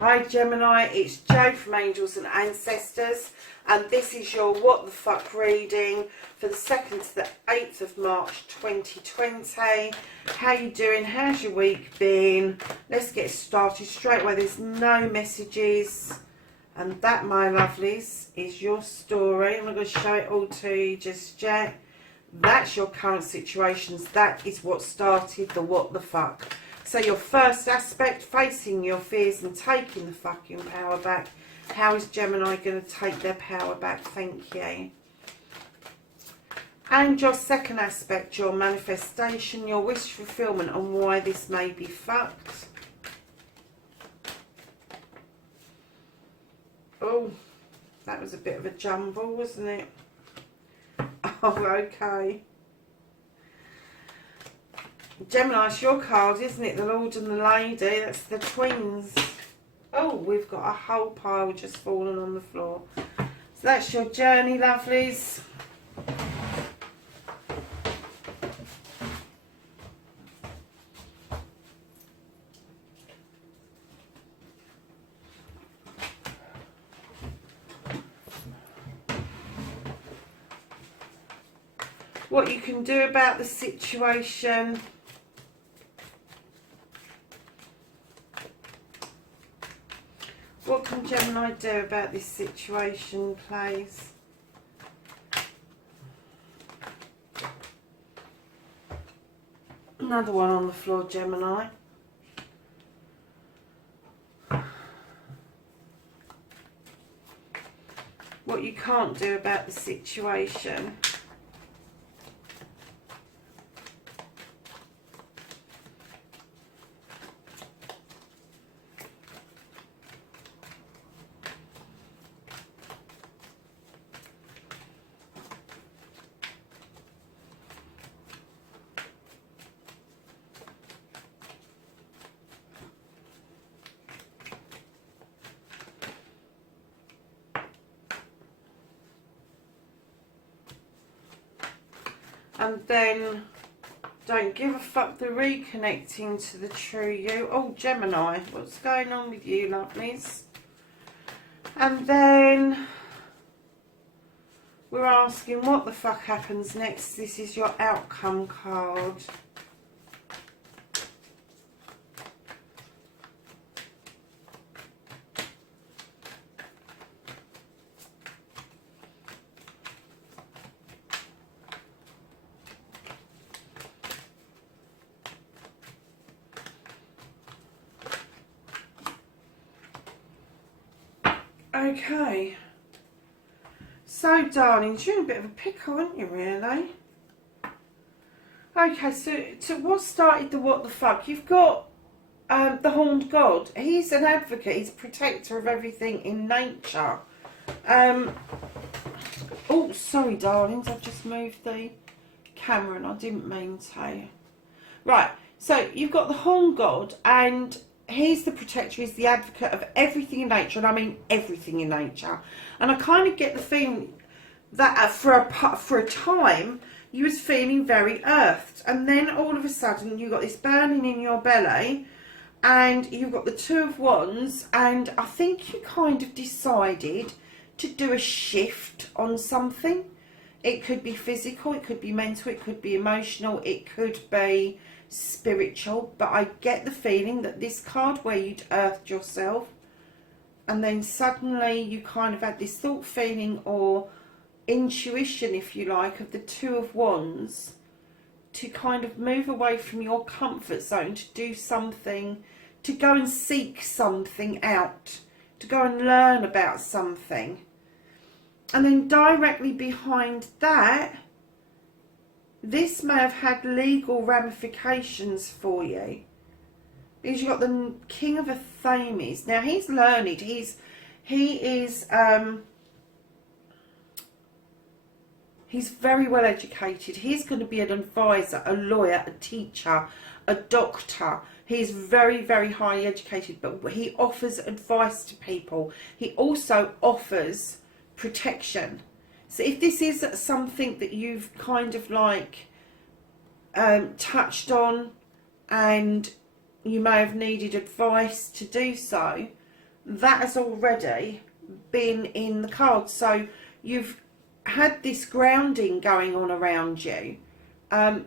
Hi Gemini, it's Jo from Angels and Ancestors, and this is your What the Fuck reading for the 2nd to the 8th of March 2020. How you doing? How's your week been? Let's get started straight away. There's no messages, and that, my lovelies, is your story. I'm not going to show it all to you just yet. That's your current situations. That is what started the What the Fuck. So your first aspect, facing your fears and taking the fucking power back. How is Gemini going to take their power back? Thank you. And your second aspect, your manifestation, your wish fulfillment, and why this may be fucked. Oh, that was a bit of a jumble, wasn't it? Oh, okay. Gemini, it's your card, isn't it? The Lord and the Lady. That's the twins. Oh, we've got a whole pile just fallen on the floor. So that's your journey, lovelies. What you can do about the situation. What can Gemini do about this situation, please? Another one on the floor, Gemini. What you can't do about the situation. And then, don't give a fuck, the reconnecting to the true you. Oh, Gemini, what's going on with you, lovelies? And then, we're asking what the fuck happens next. This is your outcome card. Okay, so darlings, you're in a bit of a pickle, aren't you, really? Okay, so what started the what the fuck? You've got the horned god. He's an advocate, he's a protector of everything in nature. Oh, sorry darlings, I've just moved the camera and I didn't mean to. Right, so you've got the horned god, and he's the protector, he's the advocate of everything in nature, and I mean everything in nature. And I kind of get the feeling that for a time you was feeling very earthed, and then all of a sudden you got this burning in your belly, and you've got the Two of Wands, and I think you kind of decided to do a shift on something. It could be physical, it could be mental, it could be emotional, it could be spiritual, but I get the feeling that this card where you'd earthed yourself, and then suddenly you kind of had this thought, feeling, or intuition, if you like, of the Two of Wands, to kind of move away from your comfort zone, to do something, to go and seek something out, to go and learn about something. And then directly behind that, this may have had legal ramifications for you, because you've got the King of Athames. Now he's learned. He's very well educated. He's going to be an advisor, a lawyer, a teacher, a doctor. He's very, very highly educated, but he offers advice to people. He also offers protection. So if this is something that you've kind of like touched on and you may have needed advice to do so, that has already been in the cards. So you've had this grounding going on around you, and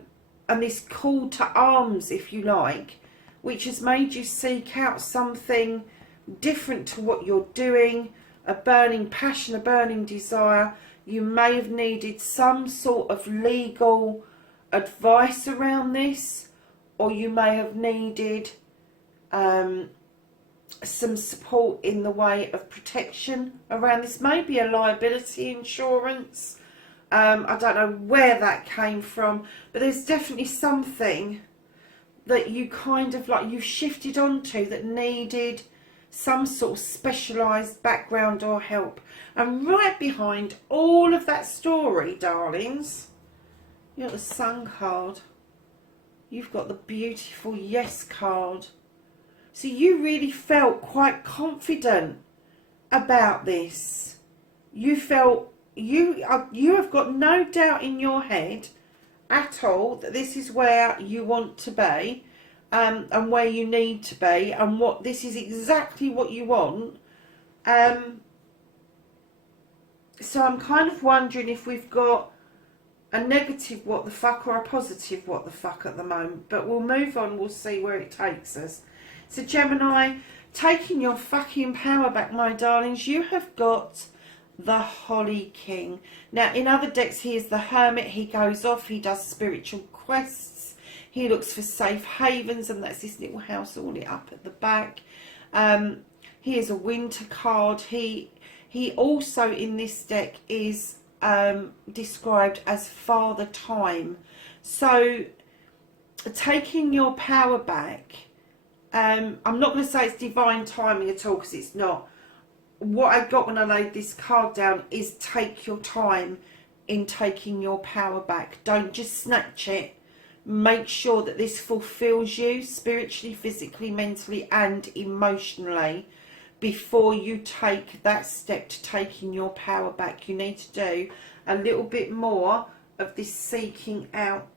this call to arms, if you like, which has made you seek out something different to what you're doing, a burning passion, a burning desire. You may have needed some sort of legal advice around this, or you may have needed some support in the way of protection around this. Maybe a liability insurance. I don't know where that came from, but there's definitely something that you kind of like, you've shifted onto that needed some sort of specialised background or help. And right behind all of that story, darlings, you've got the Sun card. You've got the beautiful Yes card. So you really felt quite confident about this. You felt, you have got no doubt in your head at all that this is where you want to be, and where you need to be, and what this is exactly what you want. So I'm kind of wondering if we've got a negative what the fuck or a positive what the fuck at the moment, but we'll move on. We'll see where it takes us. So Gemini, taking your fucking power back, my darlings, you have got the Holly King. Now, in other decks, he is the Hermit. He goes off, he does spiritual quests, he looks for safe havens, and that's this little house all lit up at the back. He is a Winter card. He also, in this deck, is described as Father Time. So, taking your power back, I'm not going to say it's divine timing at all, because it's not. What I got when I laid this card down is take your time in taking your power back. Don't just snatch it. Make sure that this fulfills you spiritually, physically, mentally and emotionally before you take that step to taking your power back. You need to do a little bit more of this seeking out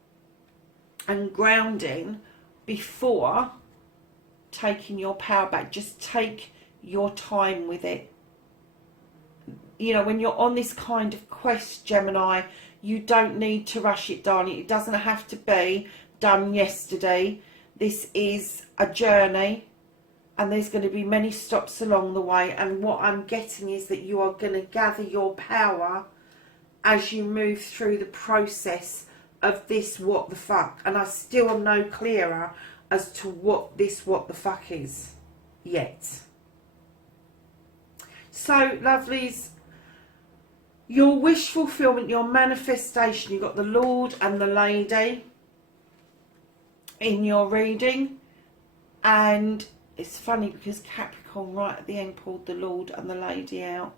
and grounding before taking your power back. Just take your time with it. You know, when you're on this kind of quest, Gemini, you don't need to rush it, darling. It doesn't have to be done yesterday. This is a journey, and there's going to be many stops along the way. And what I'm getting is that you are going to gather your power as you move through the process of this what the fuck. And I still am no clearer as to what this what the fuck is yet. So, lovelies, your wish fulfillment, your manifestation, you've got the Lord and the Lady in your reading. And it's funny because Capricorn right at the end pulled the Lord and the Lady out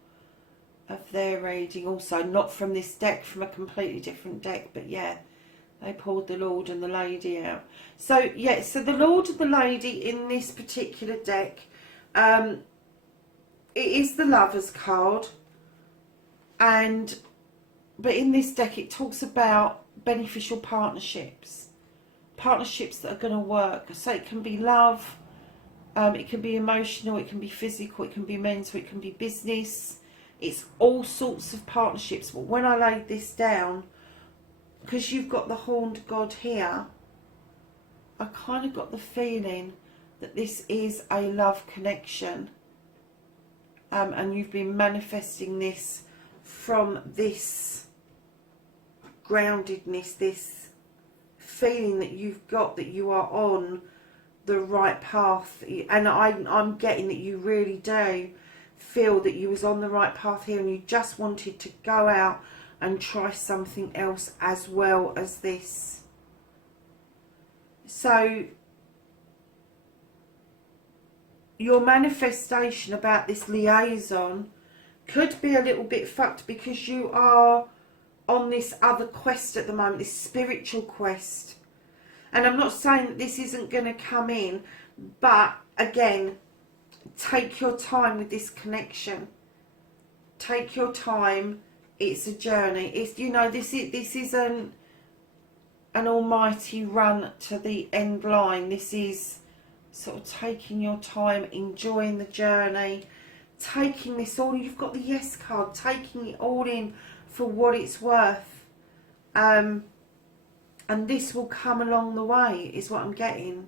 of their reading also. Not from this deck, from a completely different deck, but yeah, they pulled the Lord and the Lady out. So yeah, so the Lord and the Lady in this particular deck, it is the Lovers card. But in this deck it talks about beneficial partnerships that are going to work. So it can be love, it can be emotional, it can be physical, it can be mental, it can be business. It's all sorts of partnerships. But when I laid this down, because you've got the Horned God here, I kind of got the feeling that this is a love connection, and you've been manifesting this from this groundedness, this feeling that you've got that you are on the right path. And I'm getting that you really do feel that you was on the right path here, and you just wanted to go out and try something else as well as this. So your manifestation about this liaison could be a little bit fucked, because you are on this other quest at the moment, this spiritual quest. And I'm not saying that this isn't going to come in, But again, take your time with this connection. Take your time. It's a journey. It's, you know, this isn't an almighty run to the end line. This is sort of taking your time, enjoying the journey, taking this all. You've got the yes card, taking it all in for what it's worth. And this will come along the way, is what I'm getting.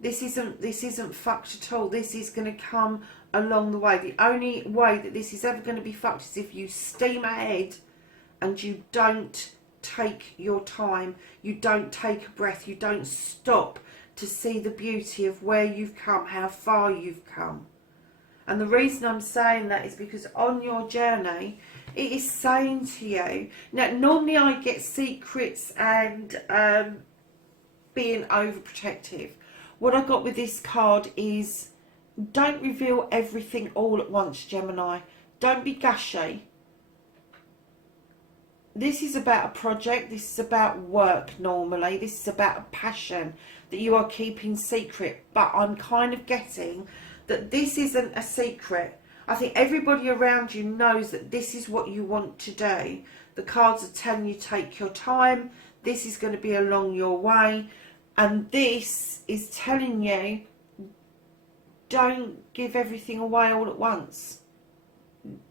This isn't fucked at all. This is going to come along the way. The only way that this is ever going to be fucked is if you steam ahead and you don't take your time, you don't take a breath, you don't stop to see the beauty of where you've come, how far you've come. And the reason I'm saying that is because on your journey, it is saying to you, now normally I get secrets and being overprotective. What I got with this card is, don't reveal everything all at once, Gemini. Don't be gushy. This is about a project. This is about work normally. This is about a passion that you are keeping secret. But I'm kind of getting that this isn't a secret. I think everybody around you knows that this is what you want to do. The cards are telling you take your time. This is going to be along your way. And this is telling you, don't give everything away all at once.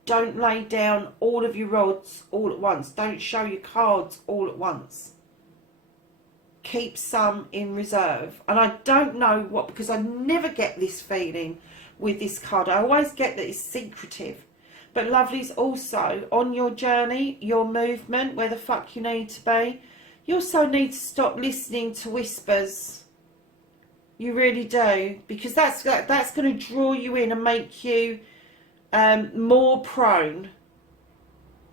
Don't lay down all of your odds all at once. Don't show your cards all at once. Keep some in reserve. And I don't know what, because I never get this feeling with this card. I always get that it's secretive. But lovelies, also on your journey, your movement, where the fuck you need to be, you also need to stop listening to whispers. You really do, because that's going to draw you in and make you more prone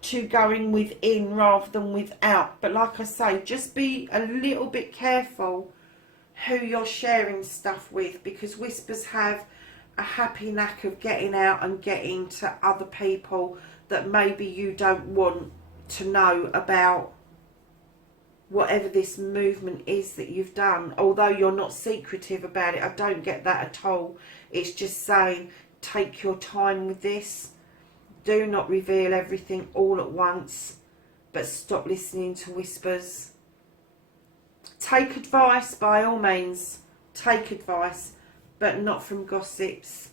to going within rather than without. But like I say, just be a little bit careful who you're sharing stuff with, because whispers have a happy knack of getting out and getting to other people that maybe you don't want to know about whatever this movement is that you've done. Although you're not secretive about it, I don't get that at all. It's just saying, take your time with this. Do not reveal everything all at once, but stop listening to whispers. Take advice, by all means. Take advice, but not from gossips.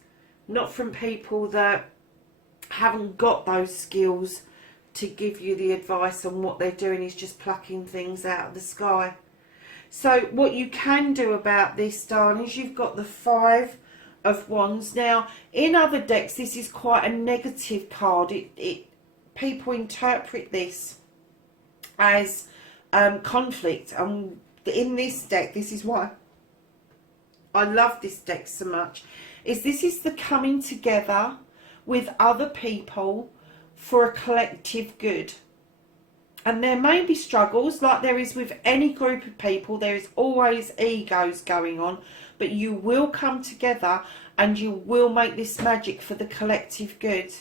Not from people that haven't got those skills to give you the advice, and what they're doing is just plucking things out of the sky. So what you can do about this, darling, is you've got the Five of Wands. Now, in other decks, this is quite a negative card. People interpret this as conflict. And in this deck, this is why I love this deck so much, is this is the coming together with other people for a collective good. And there may be struggles, like there is with any group of people. There is always egos going on, but you will come together and you will make this magic for the collective good.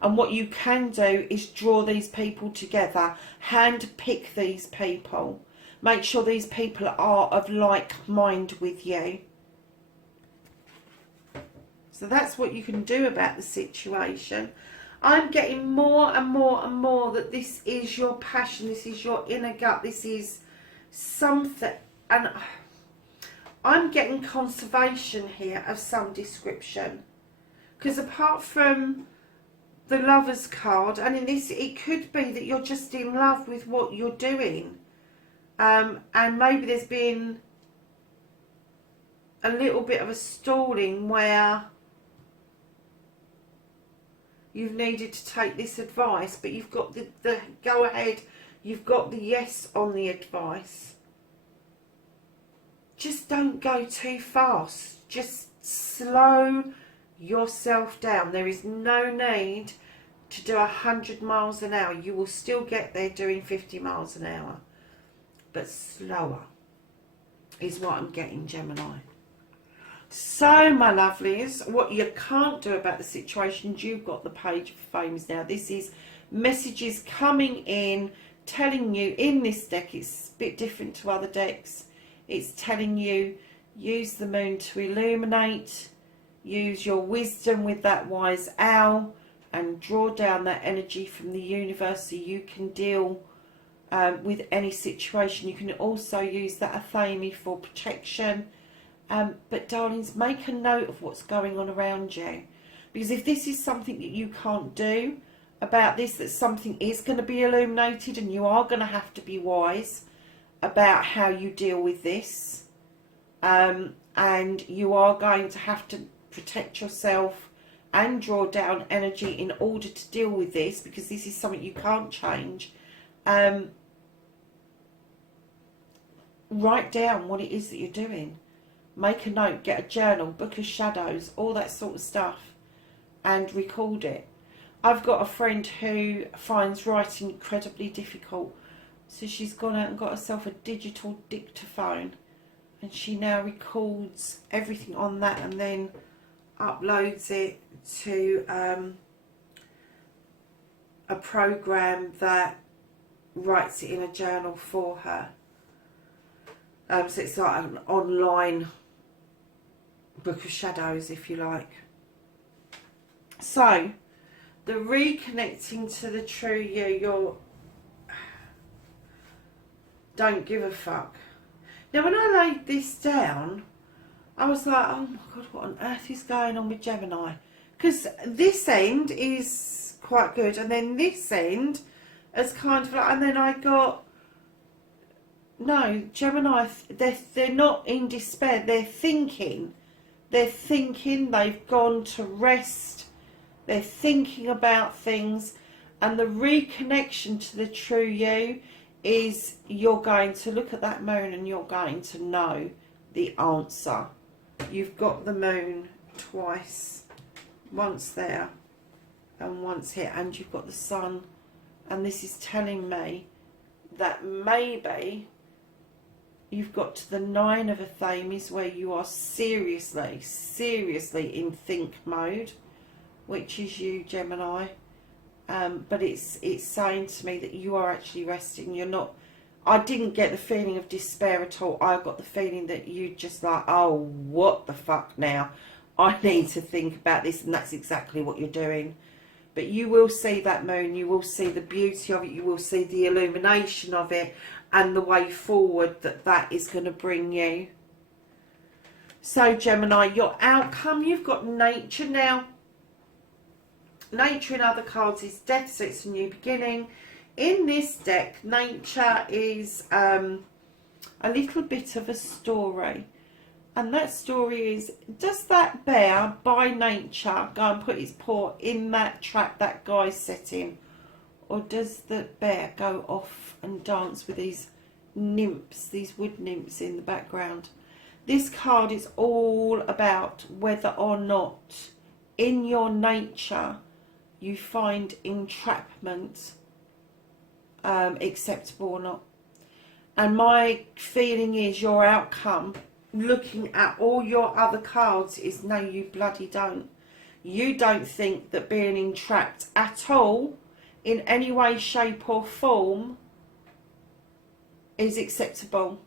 And what you can do is draw these people together, hand pick these people, make sure these people are of like mind with you. So that's what you can do about the situation. I'm getting more and more and more that this is your passion, this is your inner gut, this is something. And I'm getting conservation here of some description. Because apart from the Lover's card, and in this it could be that you're just in love with what you're doing. And maybe there's been a little bit of a stalling where you've needed to take this advice, but you've got the go ahead, you've got the yes on the advice. Just don't go too fast. Just slow yourself down. There is no need to do 100 miles an hour. You will still get there doing 50 miles an hour. But slower is what I'm getting, Gemini. So, my lovelies, what you can't do about the situation, you've got the Page of Fames now. This is messages coming in, telling you, in this deck, it's a bit different to other decks. It's telling you use the moon to illuminate, use your wisdom with that wise owl, and draw down that energy from the universe so you can deal with any situation. You can also use that Athame for protection. But darlings, make a note of what's going on around you. Because if this is something that you can't do about this, that something is going to be illuminated, and you are going to have to be wise about how you deal with this. And you are going to have to protect yourself and draw down energy in order to deal with this, because this is something you can't change. Write down what it is that you're doing. Make a note, get a journal, book of shadows, all that sort of stuff, and record it. I've got a friend who finds writing incredibly difficult, so she's gone out and got herself a digital dictaphone, and she now records everything on that and then uploads it to a program that writes it in a journal for her. So it's like an online book of shadows, if you like. So, the reconnecting to the true you, you're don't give a fuck. Now, when I laid this down, I was like, oh my God, what on earth is going on with Gemini? Because this end is quite good, and then this end is kind of like, and then I got, no, Gemini, they're not in despair, they're thinking, they've gone to rest, they're thinking about things, and the reconnection to the true you is you're going to look at that moon and you're going to know the answer. You've got the moon twice, once there and once here, and you've got the sun, and this is telling me that maybe you've got to the 9 of Athames where you are seriously in think mode, which is you, Gemini. But it's saying to me that you are actually resting. You're not. I didn't get the feeling of despair at all. I got the feeling that you just like, oh, what the fuck now? I need to think about this, and that's exactly what you're doing. But you will see that moon. You will see the beauty of it. You will see the illumination of it, and the way forward that is going to bring you. So, Gemini, your outcome, you've got nature now. Nature in other cards is death, so it's a new beginning. In this deck, nature is a little bit of a story. And that story is, does that bear, by nature, go and put its paw in that trap that guy's set in? Or does the bear go off and dance with these nymphs, these wood nymphs in the background? This card is all about whether or not in your nature you find entrapment acceptable or not. And my feeling is your outcome, looking at all your other cards, is no, you bloody don't. You don't think that being entrapped at all, in any way, shape or form, is acceptable.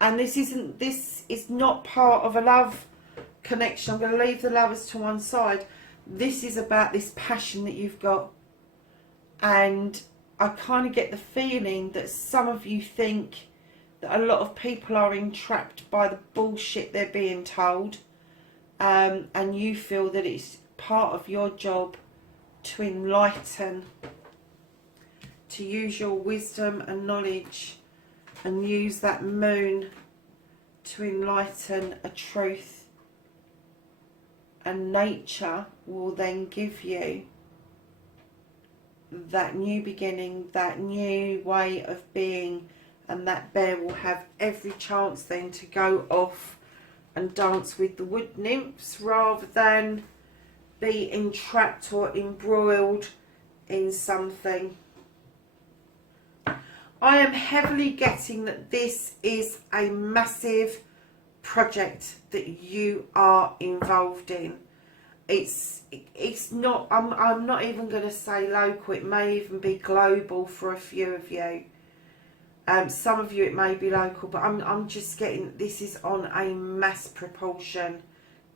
And this is not part of a love connection. I'm going to leave the lovers to one side. This is about this passion that you've got. And I kind of get the feeling that some of you think that a lot of people are entrapped by the bullshit they're being told. And you feel that it's part of your job to enlighten, to use your wisdom and knowledge, and use that moon to enlighten a truth. And nature will then give you that new beginning, that new way of being, and that bear will have every chance then to go off and dance with the wood nymphs rather than be entrapped or embroiled in something. I am heavily getting that this is a massive project that you are involved in. It's not, I'm not even going to say local, it may even be global for a few of you. Some of you it may be local, but I'm just getting, this is on a mass propulsion,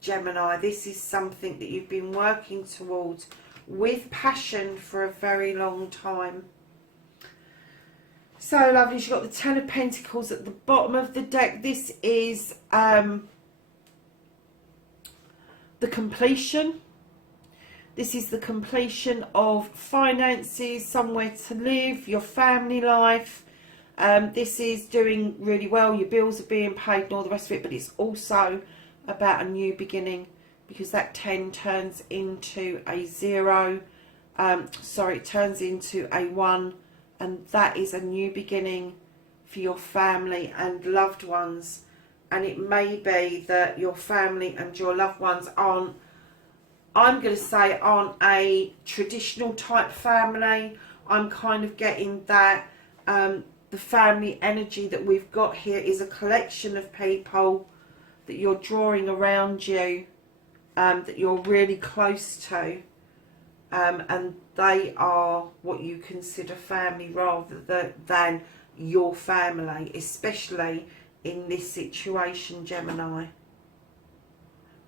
Gemini. This is something that you've been working towards with passion for a very long time. So lovely, you've got the Ten of Pentacles at the bottom of the deck. This is the completion. This is the completion of finances, somewhere to live, your family life. This is doing really well. Your bills are being paid and all the rest of it. But it's also about a new beginning, because that 10 turns into a 0. It turns into a 1. And that is a new beginning for your family and loved ones. And it may be that your family and your loved ones aren't, I'm going to say, aren't a traditional type family. I'm kind of getting that the family energy that we've got here is a collection of people that you're drawing around you, that you're really close to. And they are what you consider family rather than your family, especially in this situation, Gemini.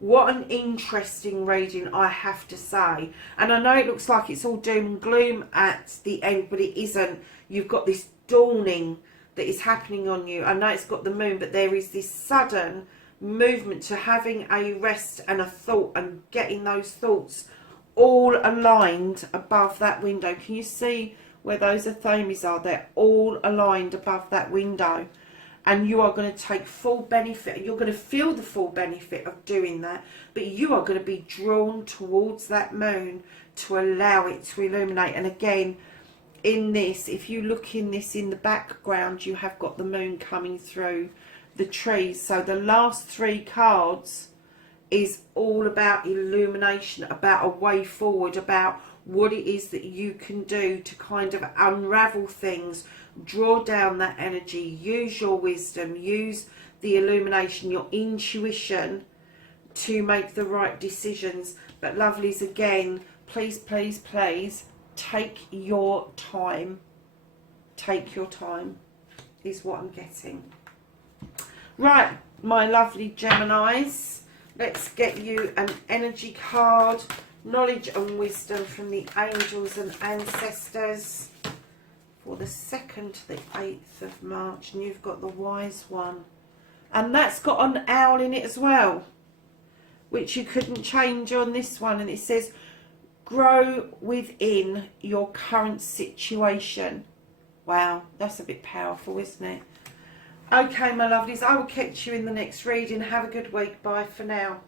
What an interesting reading, I have to say. And I know it looks like it's all doom and gloom at the end, but it isn't. You've got this dawning that is happening on you. I know it's got the moon, but there is this sudden movement to having a rest and a thought and getting those thoughts all aligned above that window. Can you see where those athames are? They're all aligned above that window. And you are going to take full benefit. You're going to feel the full benefit of doing that. But you are going to be drawn towards that moon to allow it to illuminate. And again, in this, if you look in this in the background, you have got the moon coming through the trees. So the last 3 cards is all about illumination, about a way forward, about what it is that you can do to kind of unravel things, draw down that energy, use your wisdom, use the illumination, your intuition to make the right decisions. But lovelies, again, please, please, please take your time. Take your time is what I'm getting. Right, my lovely Geminis, let's get you an energy card, knowledge and wisdom from the angels and ancestors for the 2nd to the 8th of March. And you've got the wise one. And that's got an owl in it as well, which you couldn't change on this one. And it says, grow within your current situation. Wow, that's a bit powerful, isn't it? Okay, my lovelies, I will catch you in the next reading. Have a good week. Bye for now.